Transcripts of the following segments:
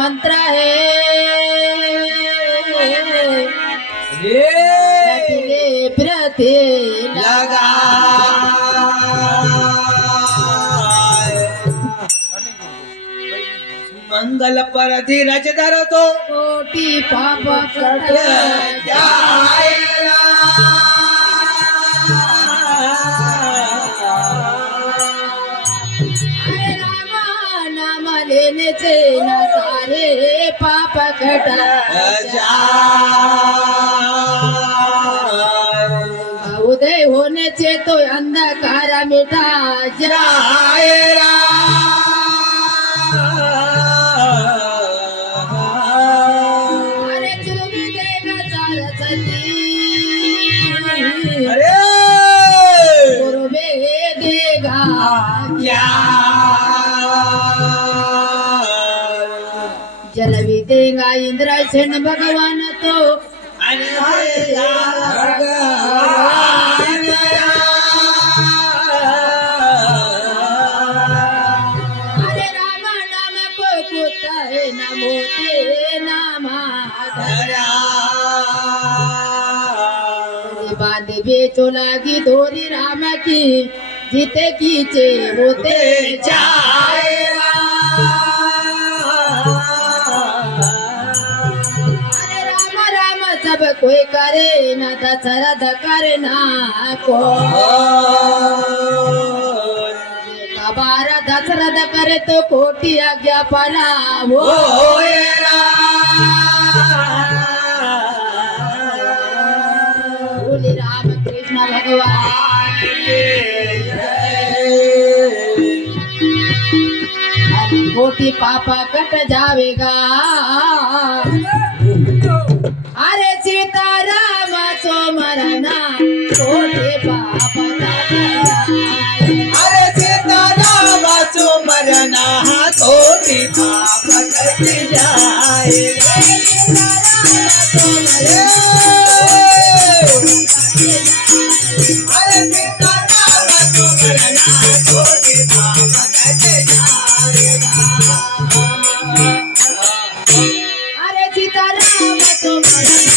मंत्र है प्रति लगा मंगल पर धीरज धरतो कोटि पाप कट जाएगा अरे रामा नाम लेने से न सारे पाप कट उदय होने से तो अंधकार मिटा जाएगा अरे चुमी देगा सरस्वती अरे पूर्वे देगा जल भी देगा इंद्रसेन भगवान तो अरे राम नाम को कुत्ता है नमो ते नामा बांध बेचो लागी धोरी राम की जीते कीचे होते अरे राम राम सब कोई करे न दशरथ करे ना को बारह दशरथ करे तो कोटि आज्ञा पाला वो बोले राम कृष्ण भगवान कोटि पापा कट जावेगा अरे सीताराम सो मरना कोटि पापा अरे सीताराम चो मरना कोटि पाप कट जाए अरे सीताराम चो मरना कोटि पाप कट जाएगा अरे सीताराम सो मरना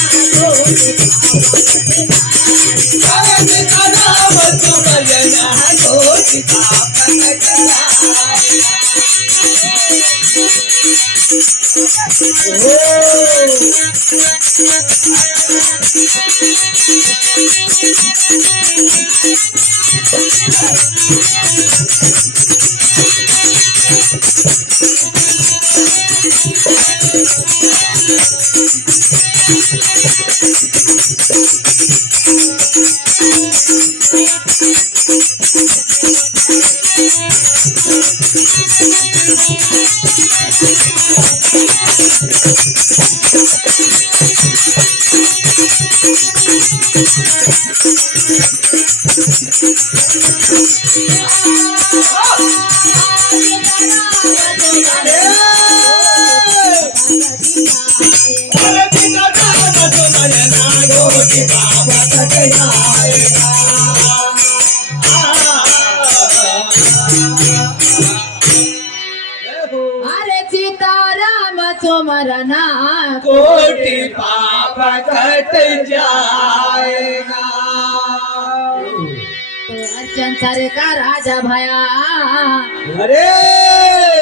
अरे सीताराम चो मरना कोटि पाप कट अरे सीताराम सो मरना कोटि पाप कट जाएगा तो अर्चन सर का राजा भया अरे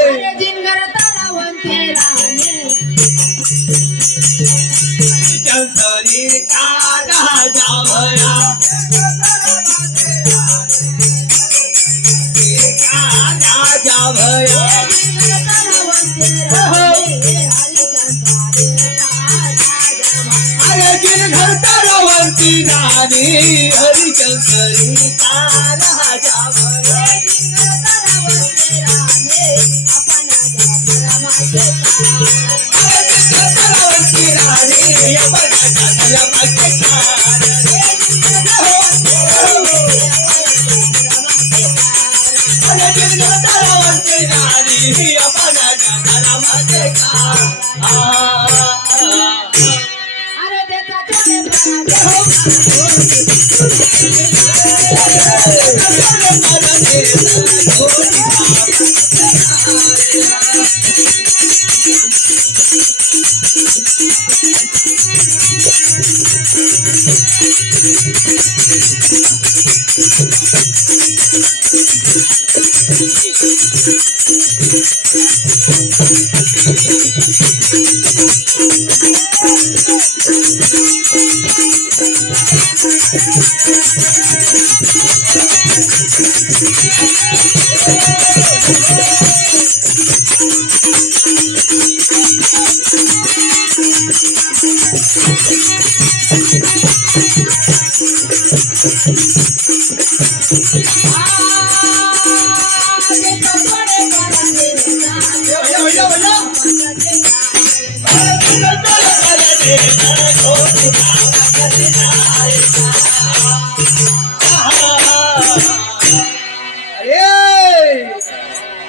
अरे जिनगर तरवन तेरा चंदरी का राजा भया राजा भया अरे जिन घर तरवंती रानी हरिचंदरी का राजा भया तरवंती रानी अरे देता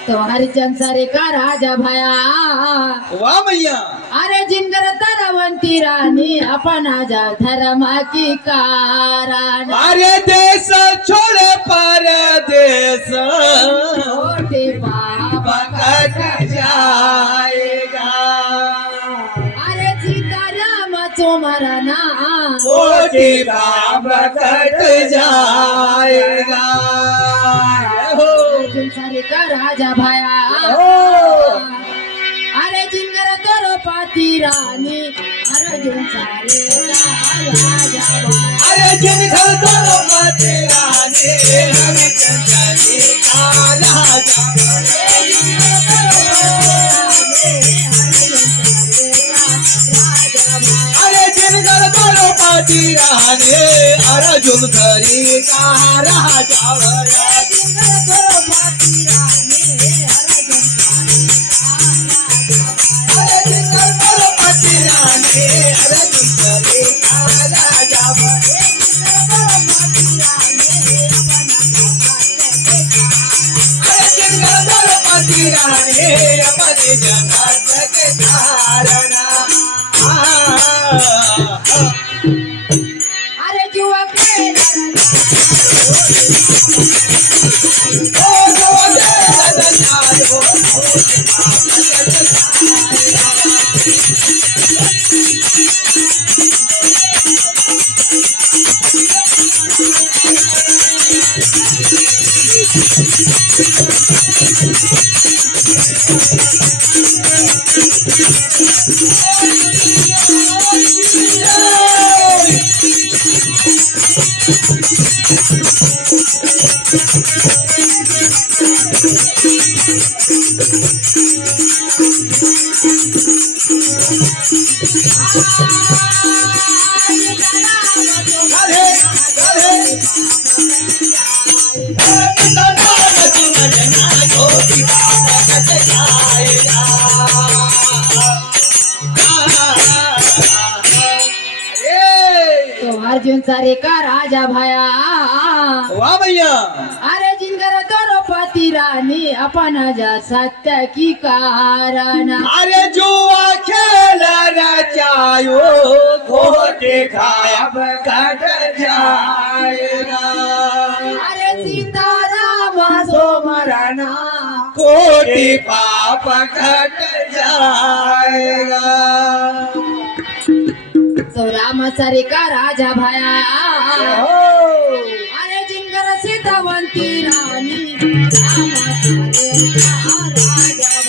तो हरिचंद सारे का राजा भया वाह भैया अरे जिनगर तरवंती रानी अपन आजा धर्मा की कारण अरे देश छोड़े परदेश छोटे बाबा कट जाएगा अरे सीताराम चुमरना छोटे बाबा कट जाएगा हो अर्जुन सारे का राजा भया अरे जिनगर द्रौपदी रानी अर्जुन सारे का राजा भया अरे जिन घर दोनों मते राने हरिचंद्र का राजा अरे जिन घर दोनों मते राने अर्जुन धरी का राजा भया अरे जिन घर दोनों मते राने अर्जुन धरी का राजा भया अरे जिन घर दोनों मते राने अपने जगत के तारना अरे जुआ के तो अर्जुन सारे का राजा भया वाह भैया अरे जिनगर द्रौपदी रानी अपन जा सत्य की कारण अरे जुआ खेलना चाहो खोटे खाब कट जाएगा अरे सीताराम सोमरना कोटि पाप कट जाएगा तो राम सारे का राजा भया अरे जिनगर सीतावंती रानी राम सारे का राजा भया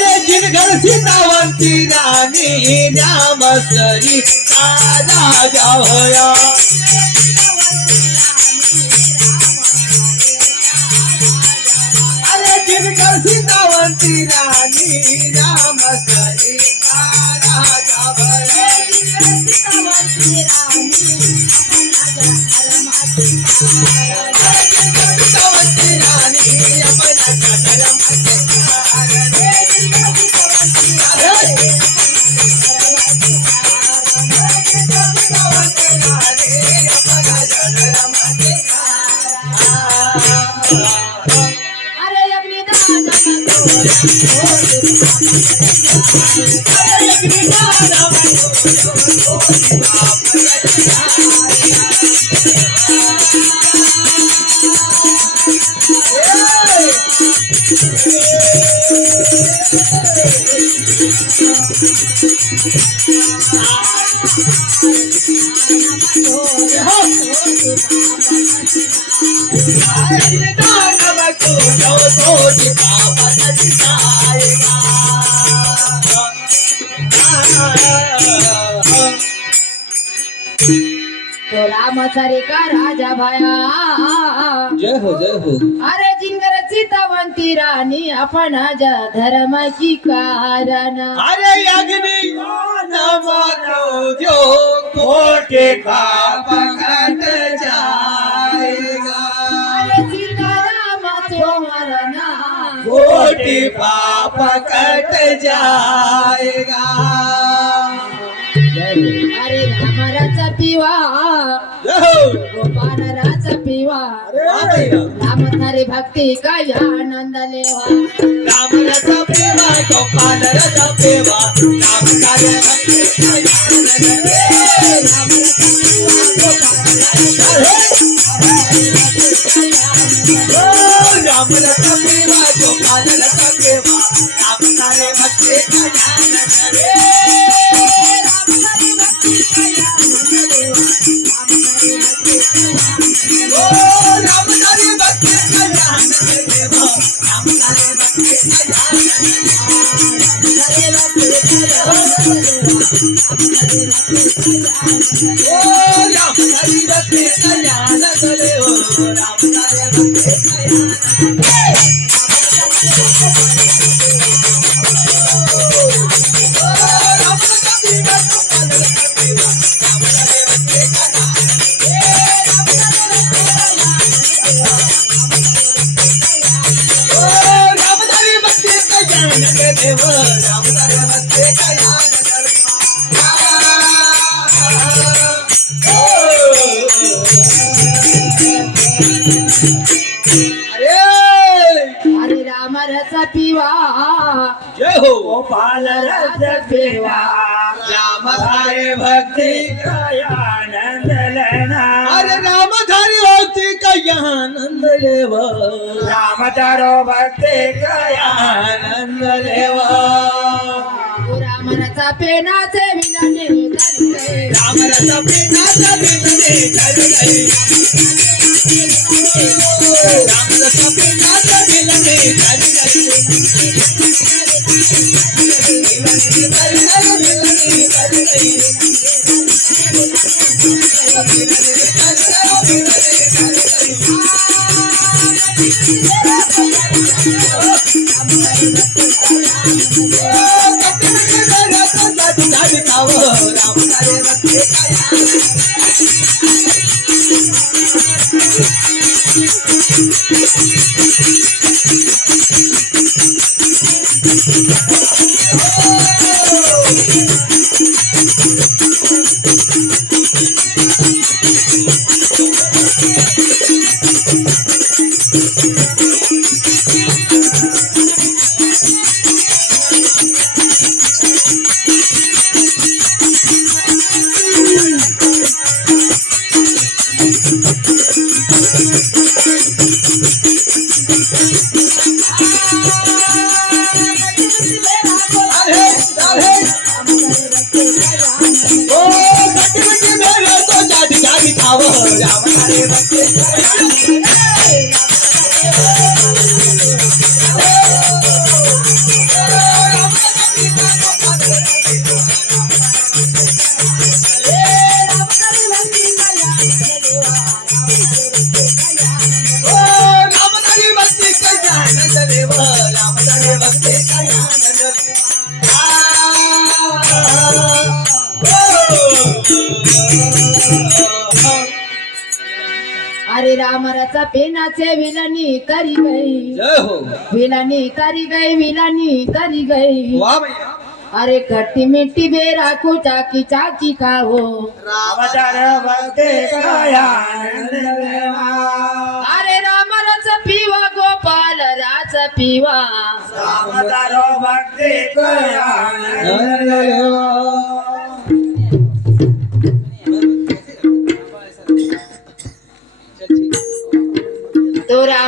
अरे जिन घर सीतावंती रानी नाम सरी का राजा होया अरे जिन घर सीतावंती रानी नाम सरी का राजा होया सीतावंती रानी अपना धर्म के कारण अरे अपनी दादा को तो राम सारे का राजा भाया जय हो जय हो अरे जिंगर चितवंती राणी आपण धर्म की कारण अरे अग्नि नमो जो कोटे का पकड़ जाएगा अरे सीताराम तो मरना कोटि पाप कट जाएगा अरे रामराचा पिवा जय हो गोपाल राचा पिवा राम थारी भक्ती काय आनंद लेवा राम रस पेवा गोपाल रस पेवा राम कार्य भक्ति राम रस पेवा गोपाल रस पेवा राम कार्य भक्ति राम कार्य भक्ति अरे राम रचा पिवा जय हो गोपाल रस पिवा राम धारे भक्ति आनंद लेना अरे राम धारी भक्ति का आनंद लेव राम तारो भक्ती आनंद लेव राम रचा पेनाचे विलाने राम रस पेनाचा बिंदने कर गई राम रस पेनाचा बिंदने कर अरे राम रचा पेनाचे विलानी तरी गई जय हो विलानी तरी गई विलानी तरी गई वाह भैया अरे खट्टी मिट्टी बेरा को चाकी चाकी खाओ अरे राम रच पीवा गोपाल राच पीवा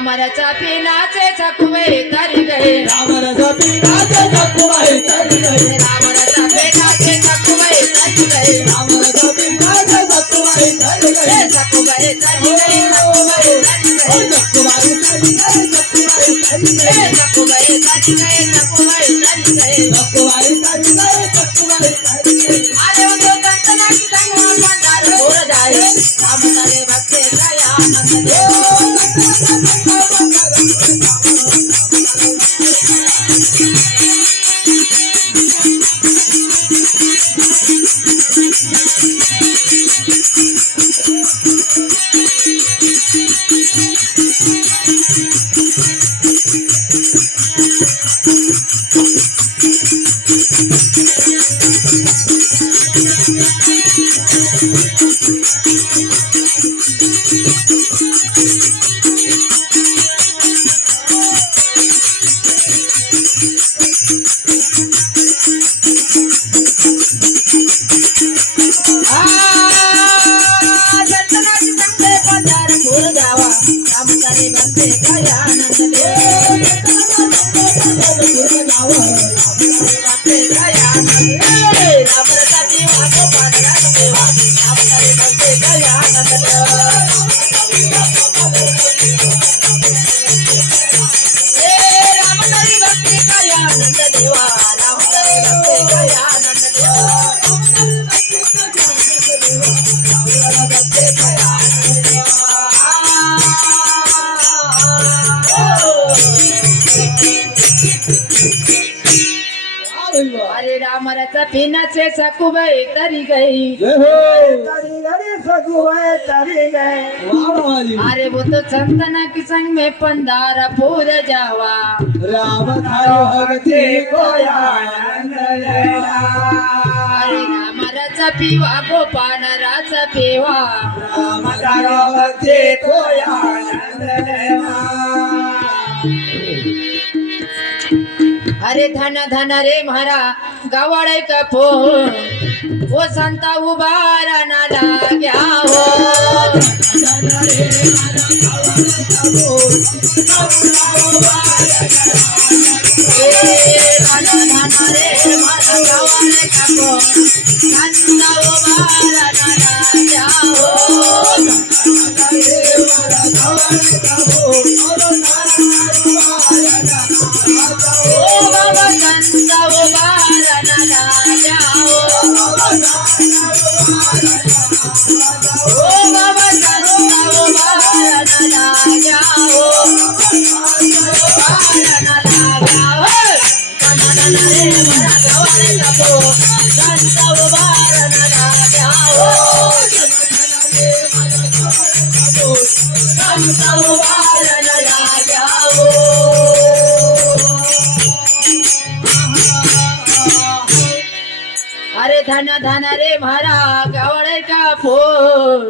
रामरचा पिनाचे चकवे तरी गए रामरचा पिनाचे चकवे तरी गए रामरचा पिनाचे चकवे तरी गए रामरचा पिनाचे चकवे तरी गए चकवे तरी गए चकवे तरी गए चकवे तरी गए चकवे तरी गए चकवे तरी गए चकवे तरी गए चकवे तरी गए चकवे तरी गए अरे वो जो कंतना की संग मंदार हो जाए राम तारे भक्ते गया आनंद दे कंतना की संग मंदार हो जावा राम तारे भक्ते गया आनंद दे भक्ते गया आनंद दे राम रचा पीवा को पादरा देवा राम तारे भक्ते गया आनंद दे राम तारे भक्ते गया आनंद देवा राम तारे भक्ते गया आनंद देवा अरे रामरचा पिनाचे चकवे तरी गई जय हो तारी गरी सगुए तारी गए वाली अरे वो तो चंदना की संग में पंदारा पूर जावा राम थारो भक्ति को आनंद लेना अरे रामरचा पिवा गोपाळ राचा पिवा राम थारो भक्ति को आनंद लेना अरे धन धन रे म्हारा गवळे कपूर वो संता उभारा ना लाग्या हो धन धन रे म्हारा गवळे कपूर संता उभारा ना लाग्या ओ बाबा संता उभारा ना लाग्या ओ बाबा संता उभारा ना लाग्या उभारा ना लाग्या धन धन रे म्हारा गवळे कपूर संता उभारा ना लाग्या संता उभारा ना लाग्या अरे धन धन रे म्हारा गवळे का फूल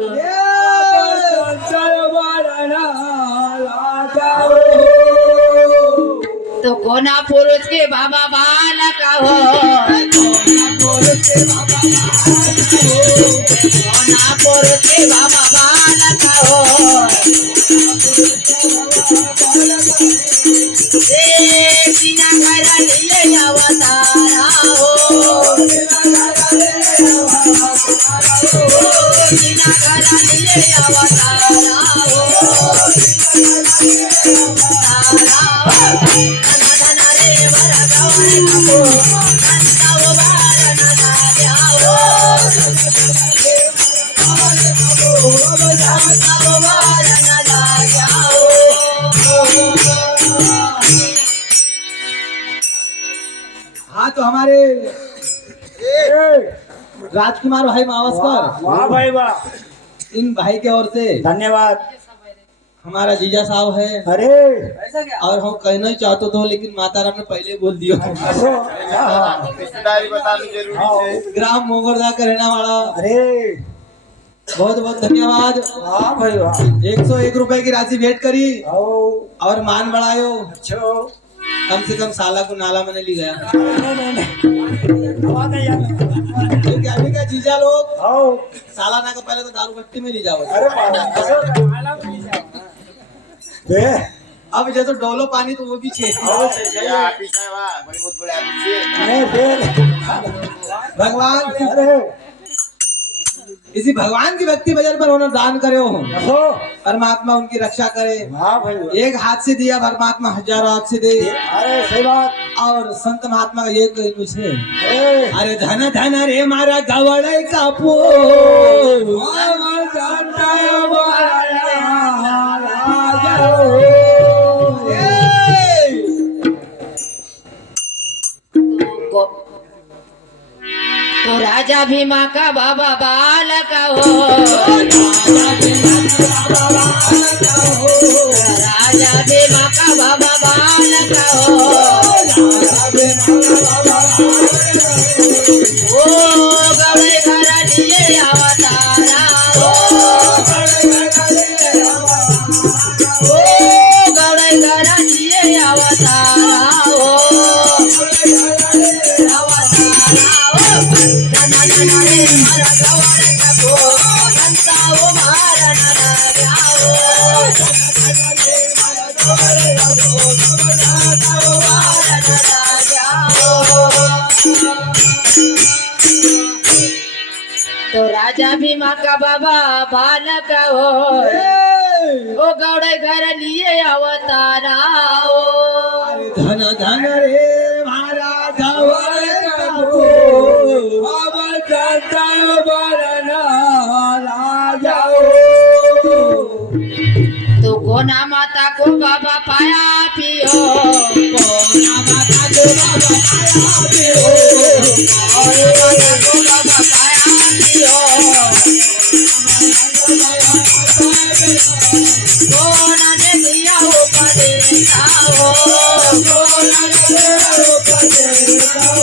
तो कोना पुरुष के बाबा बालक हो कोना पुरुष के बाबा बालक हो बिना घर लिए अवतारा हो बिना घर लिए अवतारा हो धन धन रे वर गवळे कपूर संता उभारा ना लाग्या हो संता उभारा ना लाग्या हो हाँ तो हमारे राजकुमार भाई मावस्कर वाह भाई वाह इन भाई के ओर से धन्यवाद हमारा जीजा साहब है अरे और हम कहना ही चाहते थे लेकिन माता राम ने पहले बोल दिया असो हाँ ग्राम मोगरदा का रहने वाला अरे बहुत बहुत धन्यवाद वाह भाई वाह 101 रुपए की राशि भेंट करी आओ और मान बढ़ायो अच्छो कम से कम साला को नाला में ली गया नहीं हवा नहीं आता क्योंकि अभी का जीजा लोग आओ सालाना का पहले तो दारू भट्टी में ली जाओ अरे बाबा असो बे अब जैसे डोलो पानी तो वो भी छे नहीं फिर भगवान अरे इसी भगवान की भक्ति भजन पर उन्होंने दान करे हो कसो परमात्मा उनकी रक्षा करे। हाँ भाई वाह। एक हाथ से दिया परमात्मा हजारों हाथ से दे। अरे सही बात और संत महात्मा का ये कही मुझे अरे अरे धन धन रे मारा गवड़े का पो तो राजा भीमा का बाबा बालक हो, राजा भीमा का बाबा बालक हो, ओ गवळे घरा दिए अवतारा हो, ओ गवळे घरा दिए अवतारा हो, तो राजा भीमा का बाबा बालक हो, ओ गौड़े घर लिए अवतारा हो, धन धन रे मारा गवड़े का पो तो कोना माता को बाबा पाया पियो, कोना माता को बाबा पाया पियो, और माता को बाबा पाया पियो, कोना ने दिया उपदेश हो, कोना ने दिया उपदेश हो,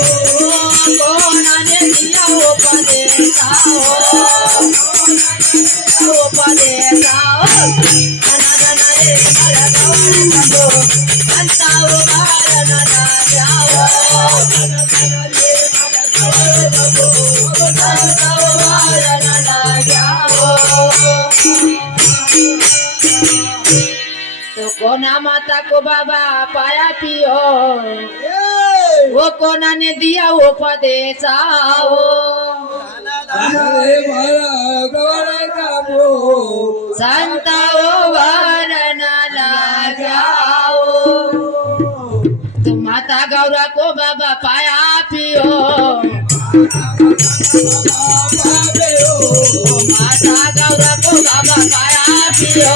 कोना ने दिया उपदेश हो, उपदेश हो, धन धन रे मारा गवळे का पो, संता उबार न जाओ, धन धन रे मारा गवळे का पो, संता उबार न जाओ। तो कोना माता को बाबा पाया पियो, वो कोना ने दिया उपदेश हो, संता उबार न जाओ। तो माता गौरा को बाबा पाया पियो, माता गौरा को बाबा पाया पियो,